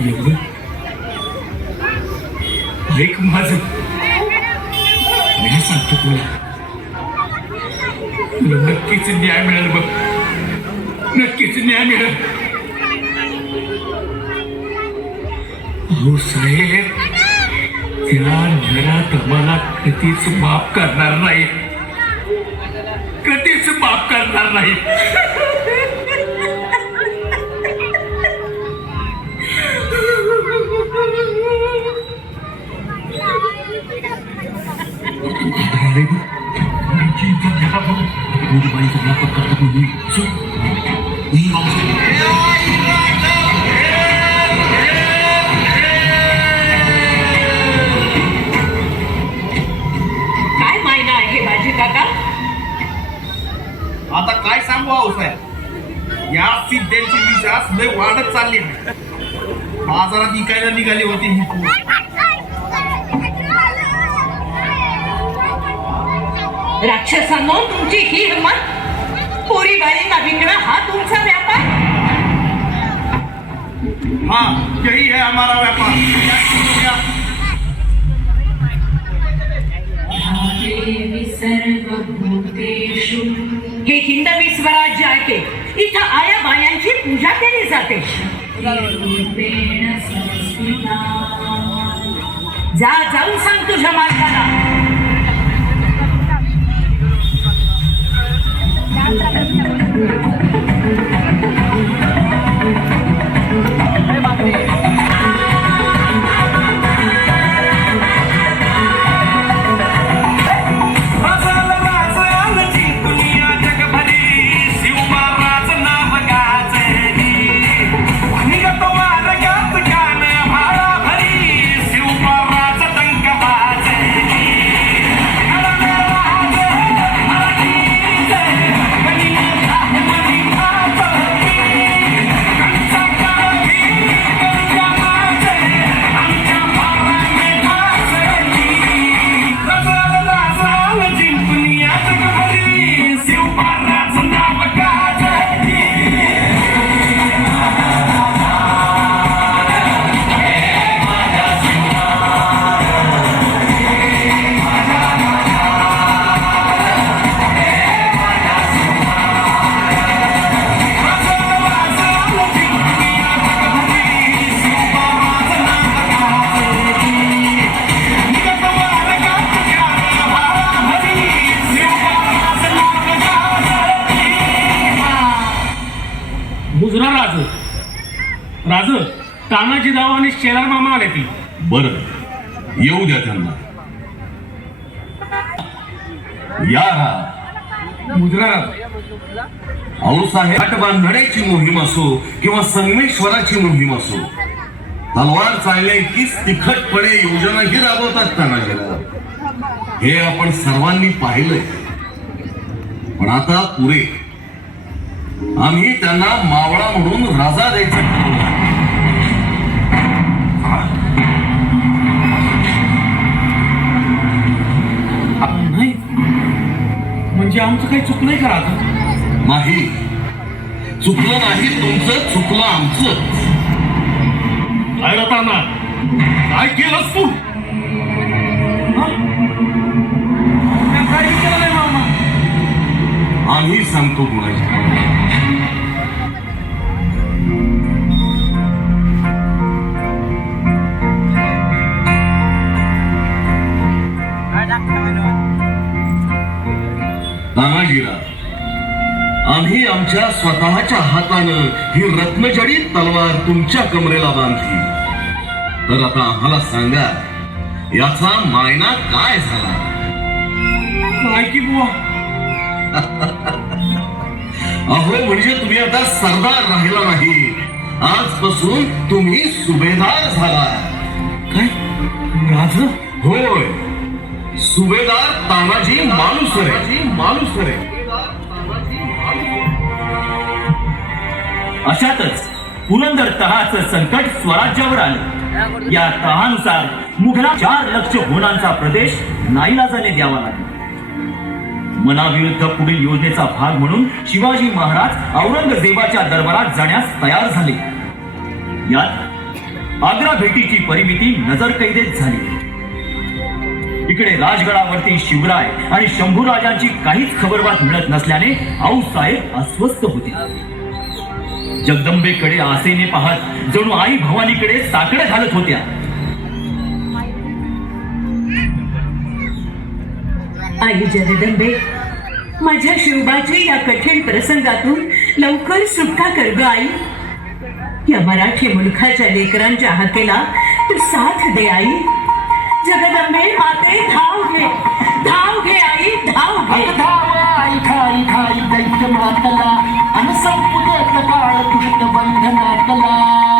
एवढं? ऐक माझ. मी सांगतो तुला. तुला नक्कीच न्याय मिळेल बघ. नक्कीच न्याय मिळेल. हो साहेब त्या घरात आम्हाला कधीच माफ करणार नाही. कधीच माफ करणार नाही. बघ तुझी बाईचा व्यापार करतो तुम्ही काय मायना आहे बाजी काका? आता काय सांगू आऊसाहेब या सिद्धेची विश्वास लय वाढत चालली आहे. बाजारात विकायला निघाली होती ही राक्षसांनो तुमची ही हिंमत पोरी बाळींना विकणं हा तुमचा व्यापार? हाँ यही है हमारा व्यापार? हे हिंदवी स्वराज्य आहे. इथं आया बायांची पूजा केली जाते. जा जाऊन सांग तुझ्या मालकाला. Thank you. औसाहेब आट बांधण्याची मोहीम असो किंवा संगमेश्वराची मोहीम असो. तलवार चालल्या इतकीच तिखटपणे योजनाही राबवतात तानाजीराव हे आपण सर्वांनी पाहिलंय. पण आता पुरे. आम्ही त्यांना मावळा म्हणून राजा द्यायचं नाही. म्हणजे आमचं काही चुकलंय का आता नाही. चुकलं नाही तुमचं चुकलं आमचं. काय रे ताना. काय केलंस तू? हा? आम्ही सांगतो कुणाची तानाजीराव आम्ही आमच्या स्वतःच्या हातानं ही रत्नजडीत तलवार तुमच्या कमरेला बांधली. तर आता आम्हाला सांगा याचा मायना काय झाला? काय की बुवा? अहो म्हणजे तुम्ही आता सरदार राहिला नाही. आजपासून तुम्ही सुभेदार झाला काय? राज? होय. सुभेदार तानाजी मालुसरे. मालुसरे. अशातच पुरंदर तहाचं संकट स्वराज्यावर आलं. या तहानुसार मुघला चार लक्ष होणांचा प्रदेश नाईलाजाने द्यावा लागला. मनाविरुद्ध पुढील योजनेचा भाग म्हणून शिवाजी महाराज औरंगजेबाच्या दरबारात जाण्यास तयार झाले. यात आग्रा भेटीची परिमिती नजरकैदेत झाली. इकडे राजगडावरती शिवराय आणि शंभूराजांची काहीच खबरबात मिळत नसल्याने आऊसाहेब अस्वस्थ होते. जगदंबेकडे आसेने पाहत जणू आई भवानीकडे साकडे घालत होत्या. आई जगदंबे माझ्या शिवबाच्या या कठीण प्रसंगातून लवकर सुटका कर ग आई. या मराठी मुलखाच्या लेकरांच्या हाकेला तू साथ दे आई. जगदंबे माते धाव घे. धाव घे आई धाव घे. आई खाई खाई दैत्य मातला अन संपुदेत काळ दुष्ट बंधनातला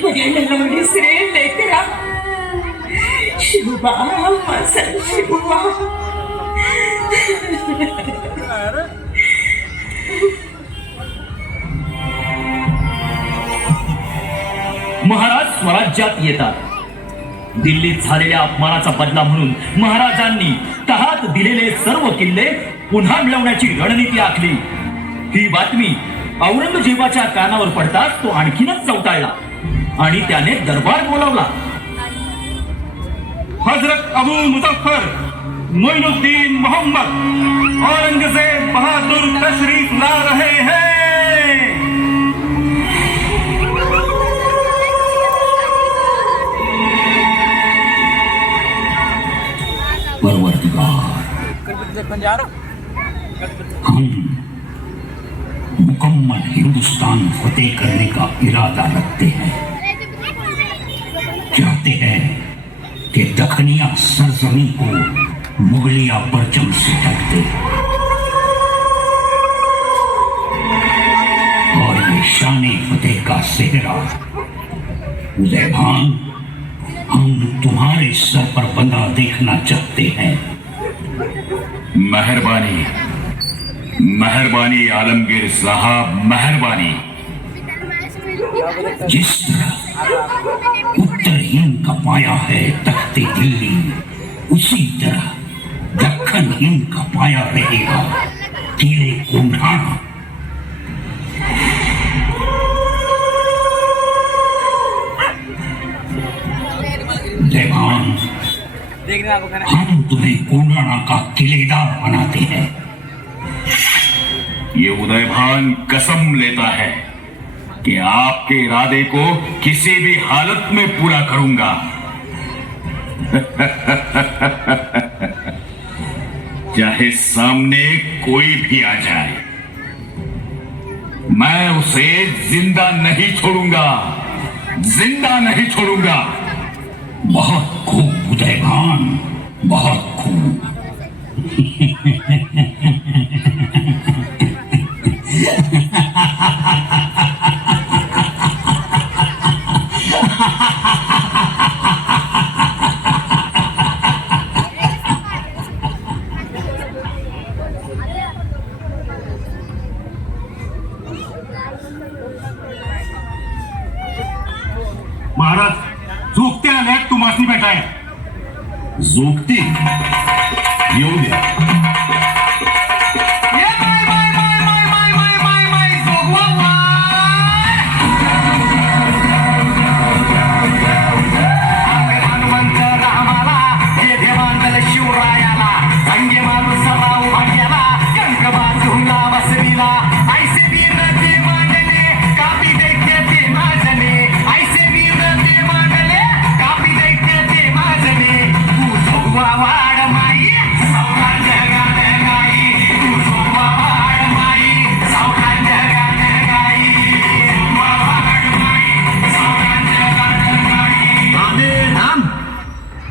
किती रे लेकरा. शिवबा माझा शिवबा महाराज स्वराज्यात येतात. दिल्लीत झालेल्या अपमानाचा बदला म्हणून महाराजांनी तहात दिलेले सर्व किल्ले पुन्हा मिळवण्याची रणनीती आखली. ही बातमी औरंगजेबाच्या कानावर पडताच तो आणखीनच चौटाळला. आणि त्याने दरबार बोलावला. हज़रत अबू मुजफ्फर मोइनुद्दीन मोहम्मद औरंगज़ेब बहादुर तशरीफ़ ला रहे हैं। हम मुकम्मल हिंदुस्तान फतेह करने का इरादा रखते हैं। चाहते हैं कि दखनिया सरजमी को मुगलिया परचम से ढक दे। और ये शान फतेह का सेहरा उदयभान हम तुम्हारे सर पर बंधा देखना चाहते हैं। मेहरबानी मेहरबानी आलमगीर साहब मेहरबानी। जिस तरह उत्तर हिंद का पाया है तख्ते दिल्ली। उसी तरह दक्षिण हिंद का पाया रहेगा। किले कोंढाणा देवान हम तुम्हें कोंढाणा का किलेदार बनाते हैं। ये उदयभान कसम लेता है। कि आपके इरादे को किसी भी हालत में पूरा करूँगा। चाहे सामने कोई भी आ जाए, मैं उसे ज़िंदा नहीं छोड़ूँगा। ज़िंदा नहीं छोड़ूँगा। बहुत खूब उदयभान बहुत खूब। महाराज झोकते आल्यात तुम्हाला भेटाय झोकते येऊ द्या.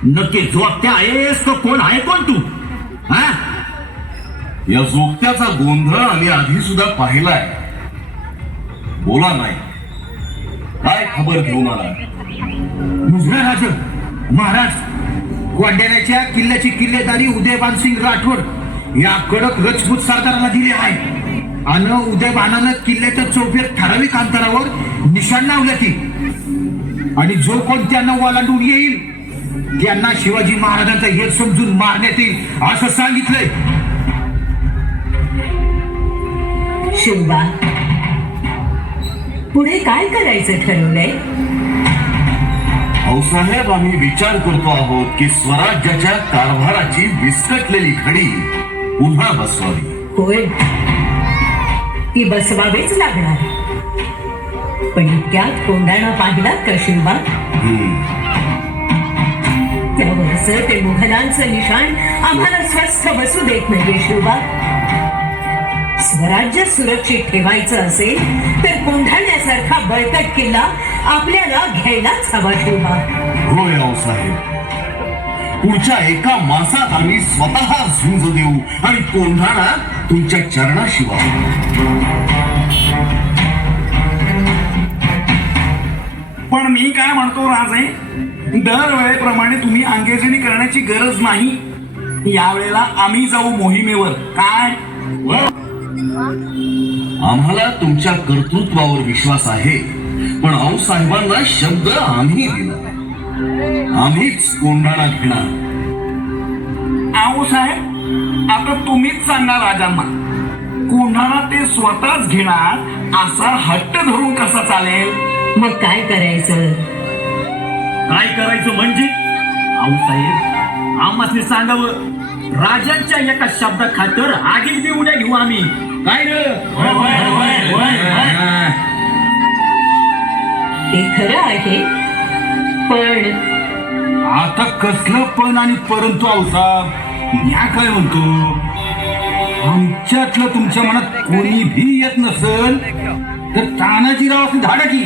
नक्की जोगत्या आहेस का? कोण आहे कोण तू? हा? या झोपत्याचा गोंधळ आम्ही आधी सुद्धा पाहिलाय. बोला नाही. काय खबर घेऊन आला मुजरा राज महाराज गोंड्याच्या किल्ल्याची किल्लेदारी उदयबान सिंग राठोड या कडक रजपूत सरदाराला दिली आहे. आणि उदयबानानं किल्ल्याच्या चौफेर ठराविक अंतरावर निशाण लावल्या ती आणि जो कोण त्यांना ओलांडून येईल त्यांना शिवाजी महाराजांचा हेत समजून मारण्यात येईल असं सांगितलंय. शिवबा पुढे काय करायचं ठरवलंय? भाऊसाहेब आम्ही विचार करतो आहोत की स्वराज्याच्या कारभाराची विस्कटलेली घडी पुन्हा बसवावी. होय. ती बसवावेच लागणार. पण इतक्यात कोंडाणा पाहिलात का शिवबा ते मुघलांचं निशाण आम्हाला स्वस्थ बसू देत नाहीये शिवबा स्वराज्य सुरक्षित ठेवायचं असेल तर कोंढाण्यासारखा बळकट किल्ला आपल्याला घ्यायलाच हवा शिवबा होय साहेब. पुढच्या एका मासात आम्ही स्वतः झुंज देऊ आणि कोंढाणा तुमच्या चरणाशिवाय पण मी काय म्हणतो राजे दरवेळेप्रमाणे तुम्ही अंगेजणी करण्याची गरज नाही. यावेळेला आम्ही जाऊ मोहिमेवर. काय? आम्हाला तुमच्या कर्तृत्वावर विश्वास आहे. पण आऊसाहेबांना शब्द आम्ही दिला आम्हीच कोंढाणा घेणार. आहो साहेब आता तुम्हीच सांगा राजांना. कोणाला ते स्वतःच घेणार असा हट्ट धरून कसा चालेल? मग काय करायचं? काय करायचं म्हणजे? आऊसाहेब आम्हाला सांगावं राजांच्या एका शब्दा खातर आगीत बी उड्या घेऊ आम्ही. काय रे? ते खरं आहे पण आता कसलं पण आणि परंतु अवसा या काय म्हणतो? आमच्यातलं तुमच्या मनात कोणी भी येत नसल तर तानाजीराव असं धाडा की.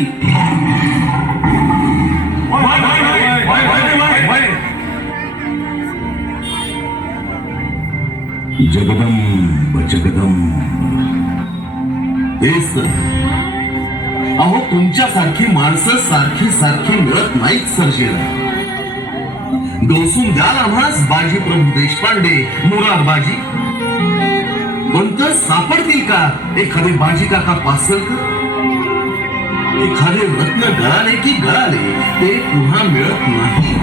जगदंब जगदंब तेच अहो तुमच्यासारखी माणसं सारखी सारखी मिळत नाहीत सर्जेला डोसून द्याल आम्हास बाजी प्रभू देशपांडे मुरार बाजी. नंतर सापडतील का? एखादी बाजी काका पासलकर एखादे रत्न गळाले की गळाले ते पुन्हा मिळत नाही.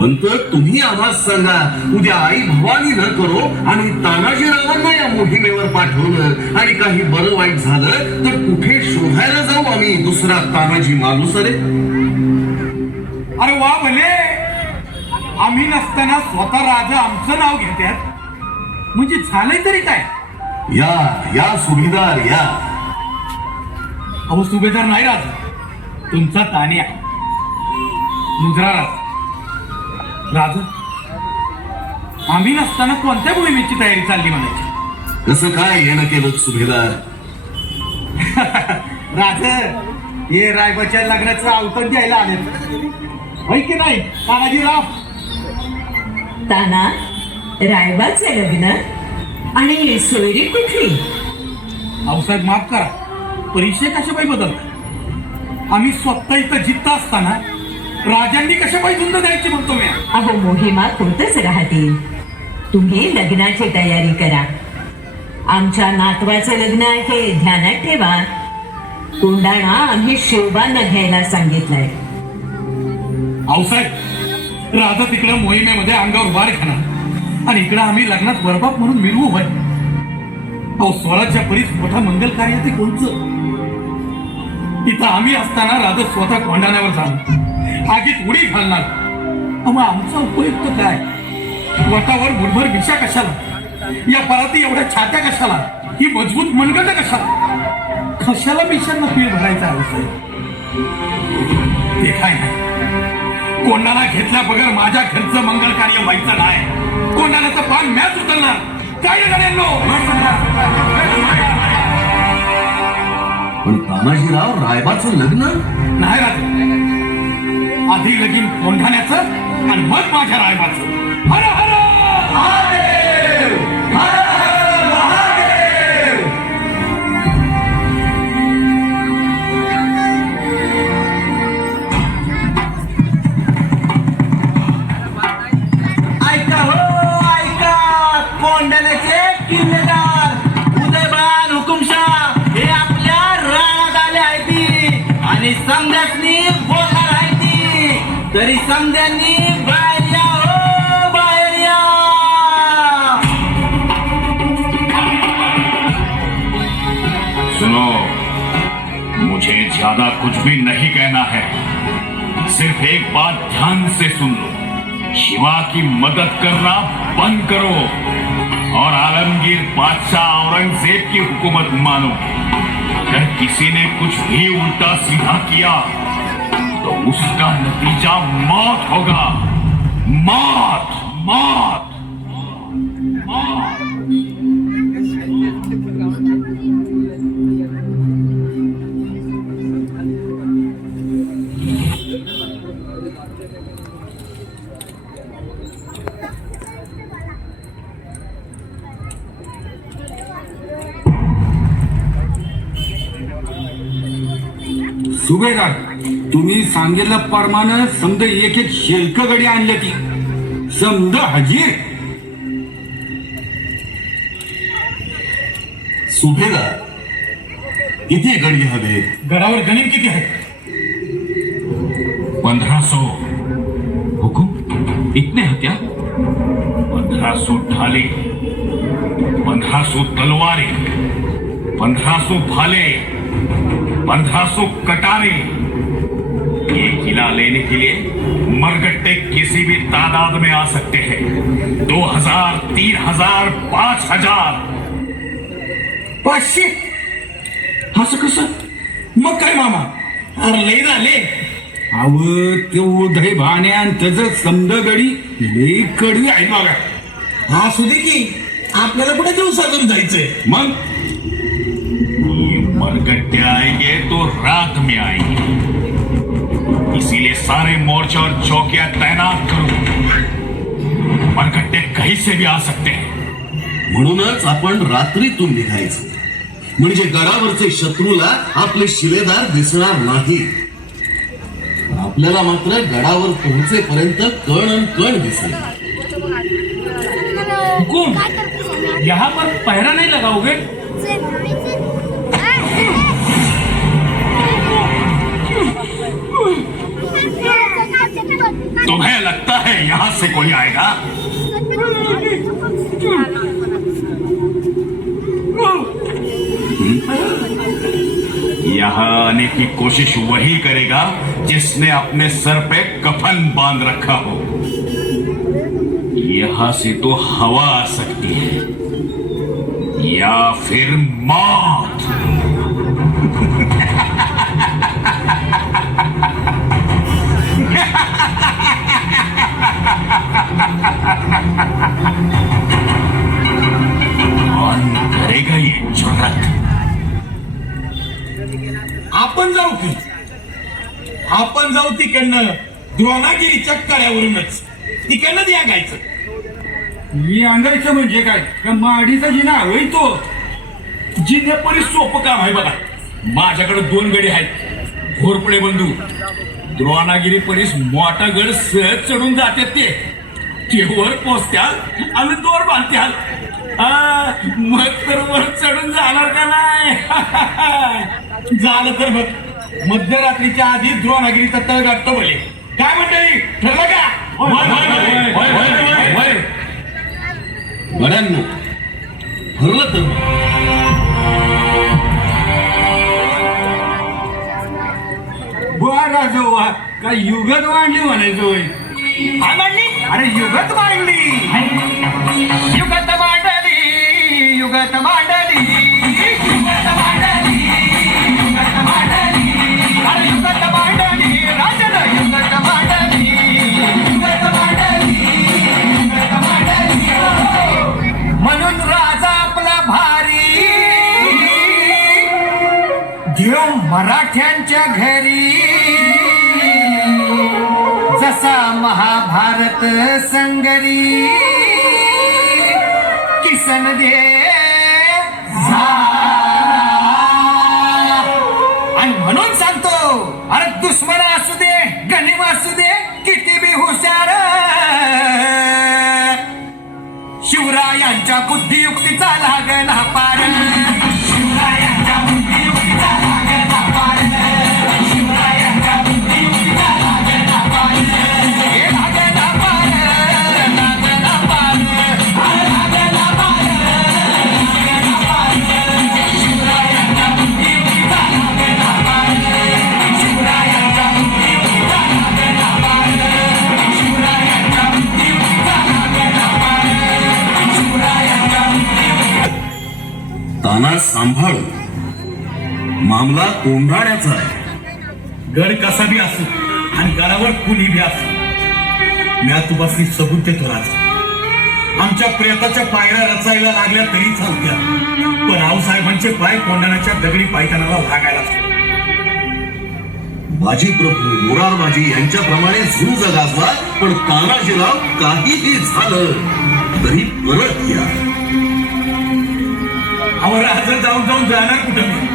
नंतर तुम्ही आम्हाला सांगा उद्या आई भवानी न करो आणि तानाजीरावांना या मोहिमेवर पाठवलं आणि काही बरं वाईट झालं तर कुठे शोधायला जाऊ आम्ही दुसरा तानाजी मालुसरे? अरे वा भले आम्ही नसताना स्वतः राजा आमचं नाव घेतात म्हणजे झालंय तरी काय? या या सुभेदार या. अहो सुभेदार नाही राजा. तुमचा तान्या. मुजरा राजा. राजा आम्ही नसताना कोणत्या मोहिमेची तयारी चालली म्हणायची? कसं काय येणं केलं सुभेदार? राज हे रायबाच्या लग्नाचं अवतण द्यायला आले. होय की नाही? तानाजीराव ताना रायबाचे लग्न आणि सोयरी कुठली? आऊसाहेब माफ करा. परीक्षा कशा पाहिजे बदलतात? आम्ही स्वतः इथं जिद्द असताना राजांनी कशा पाहिजे धुंद द्यायची म्हणतो मी? अहो मोहिमा होतच राहतील. तुम्ही लग्नाची तयारी करा. आमच्या नातवाचं लग्न आहे ध्यानात ठेवा. कोंडाणा आम्ही शिवबांना घ्यायला सांगितलंय. आऊसाहेब राजा तिकडं मोहिमेमध्ये अंगावर वार खाणार आणि इकडं आम्ही लग्नात बरबाप म्हणून मिरवू होय अहो स्वराज्या परीस मोठा मंगल कार्य ते कोणचं? इथं आम्ही असताना राजा स्वतः कोंडाण्यावर जाणार आगीत उडी घालणार. मग आमचा उपयुक्त काय? वटावर मुठभर विषा कशाला? या पराती एवढ्या छात्या कशाला? ही मजबूत मनगट कशाला? कशाला मिशांना पीळ भरायचा आऊसाहेब ते काय नाही. कोणाला घेतल्या बगर माझ्या घरचं मंगल कार्य व्हायचं नाही. कोणाला तर पान मॅच उचलणार. काय रे पण तानाजीराव रायबाचं लग्न? नाही राहत आधी लगीन कोंढाण्याचं आणि मग माझ्या रायबाचं. हर हर! सुनो, मुझे ज़्यादा कुछ भी नहीं कहना है। सिर्फ़ एक बात ध्यान से सुन लो। शिवा की मदद करना बंद करो और आलमगीर बादशाह औरंगज़ेब की हुकूमत मानो। अगर किसी ने कुछ भी उल्टा सीधा किया उसका नतीजा मौत होगा मौत मौत सांगितलं प्रमाणे समजा एक एक शेल्क गडी आणले ती. समजा हजीर. सुभेदार किती गडी हवेत गडावर गणित किती आहे? पंद्रह सौ हुकुम? इतने हत्या पंद्रह सौ ढाले पंद्रह सौ तलवारें. पंद्रह सौ भाले पंद्रह सौ कटारे. ये लेने के लिए मरगट्टे किसी भी तादाद में आ सकते हैं। दो हजार तीन हजार पांच हजार। पाचशे असं कसं मग काय मामा। अरे लई झाले अव ते उदय भाण्यान त्याच समद गडी? लई कडवी आहे बघा हा सुदे की आपल्याला कुठे दिवसातून जायचंय मग? ये मरगट्टे आएंगे तो रात में आएंगे। इसीलिए सारे मोर्चे और चौकियां तैनात करो। मरगट्टे कहीं से भी आ सकते हैं। म्हणूनच आपण रात्रीतून निघायचं। म्हणजे गडावरचे शत्रूला आपले शिलेदार दिसणार नाही। आपल्याला मात्र गडावर पोहोचेपर्यंत कण अन कण दिसेल। हुकुम यहाँ पर पहरा नहीं लगाओगे? तुम्हें लगता है यहाँ से कोई आएगा? यहाँ आने की कोशिश वही करेगा जिसने अपने सर पे कफन बाँध रखा हो। यहाँ से तो हवा आ सकती है। या फिर मौत आपण जाऊ तिकडनं. द्रोणागिरीच्या कड्यावरूनच तिकडनं यागायचं मी अंगायचं म्हणजे काय? का माडीचा जिना होय तो जिल्ह्यापरी सोपं काम आहे बघा. माझ्याकडे दोन गडी आहेत. घोरपडे बंधू. द्रोणागिरी परीस मोठा गड सहज चढून जाते ते. केवळ पोचत्याल आणि दोर बांधत्याल. आ, मग तर वर चढून जाणार का नाही? झालं तर बघ मध्यरात्रीच्या आधी द्रोणागिरीचा तळ गाठतो बोले काय म्हणते ठरलं का. गड्यांनो ठरलं तर. मग. बुवा राजो वा काय युगत वाढली म्हणायचं होय. मांडली अरे युगत मांडली युगत मांडली युगत मांडली मराठ्यांच्या घरी. जसा महाभारत संगरी किसन दे आणि म्हणून सांगतो अरे दुश्मन असू दे गणिम असू दे किती बी हुशार. शिवरायांच्या बुद्धियुक्तीचा लागला पार. कोंढाण्याचा आहे. गड कसा बी असो आणि गडावर कुणी बी असो मी तुपासनी सबूत देतो राज आमच्या प्रेताच्या पायऱ्या रचायला लागल्या तरी चालत्या. पण आऊसाहेबांचे पाय कोंढाण्याच्या दगडी पायतानाला लागायला बाजी प्रभू मोरारबाजी यांच्याप्रमाणे झुंज गाजवा पण तानाजीराव काहीही झालं तरी परत या. अहो राजा जाऊन जाऊन जाणार कुठं?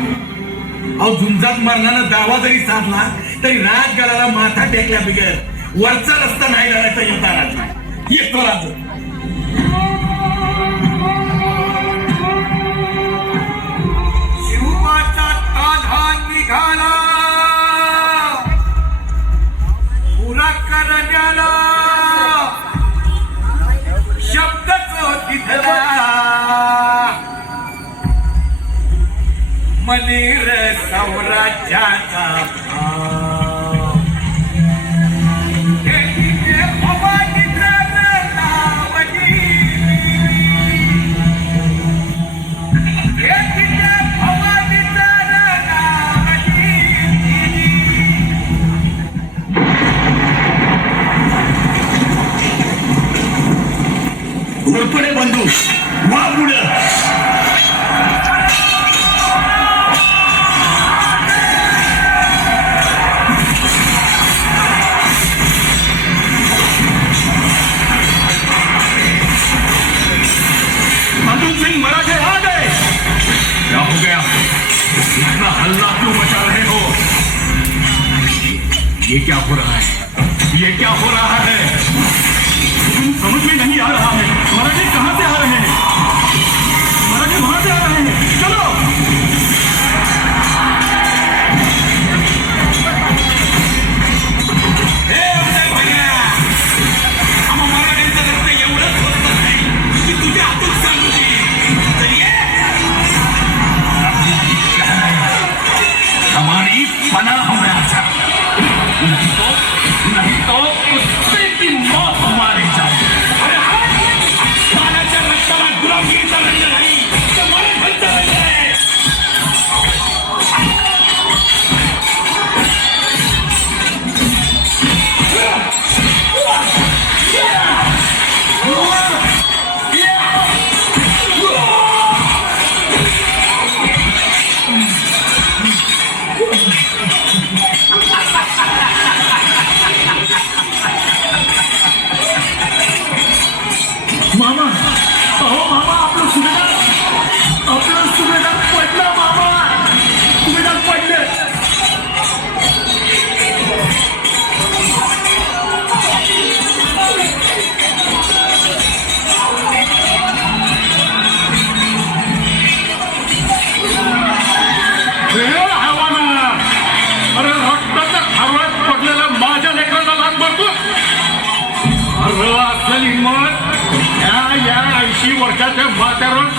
अहो झुंजात मरणानं दावा जरी साधला तरी राजगडाला माथा टेकल्या बिगर वरचा रस्ता नाही धरायचा येता राजा. येतो राजा. शिवबाचा ताधा निघाला. पुरा करण्याला. शब्द तिथला. मनीर सौराज्याचा भाव. घोरपडे बंधू वा पुढं अल्लाह क्यों बचा रहे हो ये क्या हो रहा है? ये क्या हो रहा है? समझ में नहीं आ रहा है। मराठे कहाँ से आ रहे हैं? मराठे वहां से आ रहे हैं। चलो! मत ह्या या ऐंशी वर्षाच्या म्हातारण